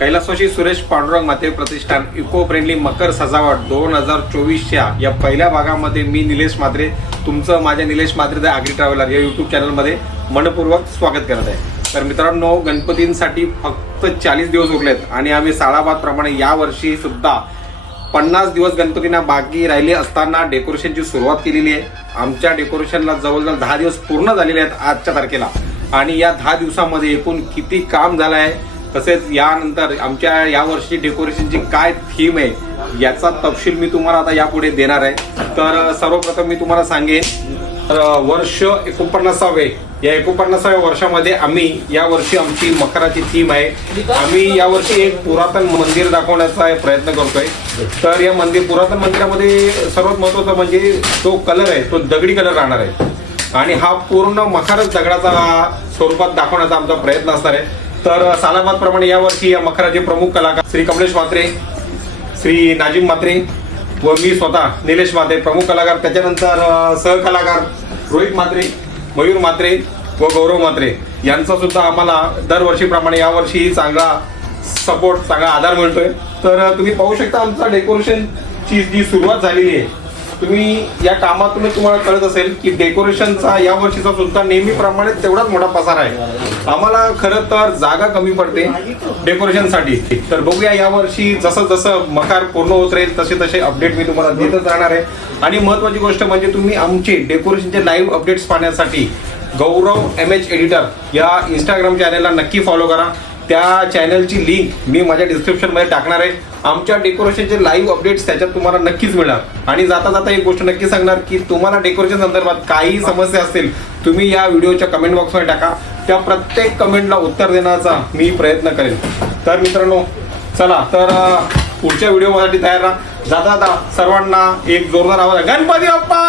कैलासवासी सुरेश पांडुरंग माते प्रतिष्ठान eco friendly मकर सजावट 2024च्या या पहिल्या भागामध्ये मी निलेश म्हात्रे तुमचं माझ्या Nilesh Mhatre the agri traveller या यूट्यूब चॅनलमध्ये मनपूर्वक स्वागत करत आहे। तर मित्रांनो, गणपतींसाठी फक्त 40 दिवस उरलेत आणि आम्ही सालाबादप्रमाणे यावर्षी सुद्धा 50 दिवस गणपतींना बाकी राहिले असताना डेकोरेशनची सुरुवात केलेली आहे। आमच्या डेकोरेशनला जवळजवळ 10 दिवस पूर्ण झालेले आहेत आजच्या तारखेला आणि या 10 दिवसामध्ये एकूण किती काम झालं आहे, तसेच यानंतर आमच्या यावर्षी डेकोरेशनची काय थीम आहे याचा तपशील मी तुम्हाला आता यापुढे देणार आहे। तर सर्वप्रथम मी तुम्हाला सांगेन, तर वर्ष 49वे या 49व्या वर्षामध्ये आम्ही यावर्षी आमची मकराची थीम आहे। आम्ही यावर्षी एक पुरातन मंदिर दाखवण्याचा प्रयत्न करतोय। तर या पुरातन मंदिरामध्ये सर्वात महत्त्वाचं म्हणजे तो कलर आहे, तो दगडी कलर राहणार आहे आणि हा पूर्ण मखरच दगडाचा स्वरूपात दाखवण्याचा आमचा प्रयत्न असणार आहे। तर सालाबादप्रमाणे यावर्षी या मखराचे प्रमुख कलाकार श्री कमलेश म्हात्रे, श्री नाजिम म्हात्रे व मी स्वतः निलेश म्हात्रे प्रमुख कलाकार, त्याच्यानंतर सहकलाकार रोहित म्हात्रे, मयूर म्हात्रे व गौरव म्हात्रे यांचा सुद्धा आम्हाला दरवर्षीप्रमाणे यावर्षी चांगला सपोर्ट, चांगला आधार मिळतोय। तर तुम्ही पाहू शकता आमचा डेकोरेशनची जी सुरुवात झालेली आहे, तुम्ही या कामातून तुम्हाला कळत असेल की डेकोरेशनचा यावर्षीचा सुद्धा नेहमीप्रमाणे तेवढाच मोठा पसारा आहे। आम्हाला खरं तर जागा कमी पडते डेकोरेशनसाठी। तर बघूया यावर्षी जसं जसं मकार पूर्ण होत राहील तसे तसे अपडेट मी तुम्हाला देतच राहणार आहे। आणि महत्त्वाची गोष्ट म्हणजे तुम्ही आमचे डेकोरेशनचे लाईव्ह अपडेट्स पाहण्यासाठी गौरव MH एडिटर या इंस्टाग्राम चॅनलला नक्की फॉलो करा। त्या चॅनलची लिंक मी माझ्या डिस्क्रिप्शनमध्ये टाकणार आहे। आमच्या डेकोरेशनचे लाईव्ह अपडेट्स त्याच्यात तुम्हाला नक्कीच मिळणार। आणि जाता जाता एक गोष्ट नक्की सांगणार की तुम्हाला डेकोरेशन संदर्भात काही समस्या असतील, तुम्ही या व्हिडिओच्या कमेंट बॉक्समध्ये टाका, त्या प्रत्येक कमेंटला उत्तर देण्याचा मी प्रयत्न करेन। तर मित्रांनो, चला तर पुढच्या व्हिडिओसाठी तयार राहा। जाता जाता सर्वांना एक जोरदार आवाज, गणपती बाप्पा!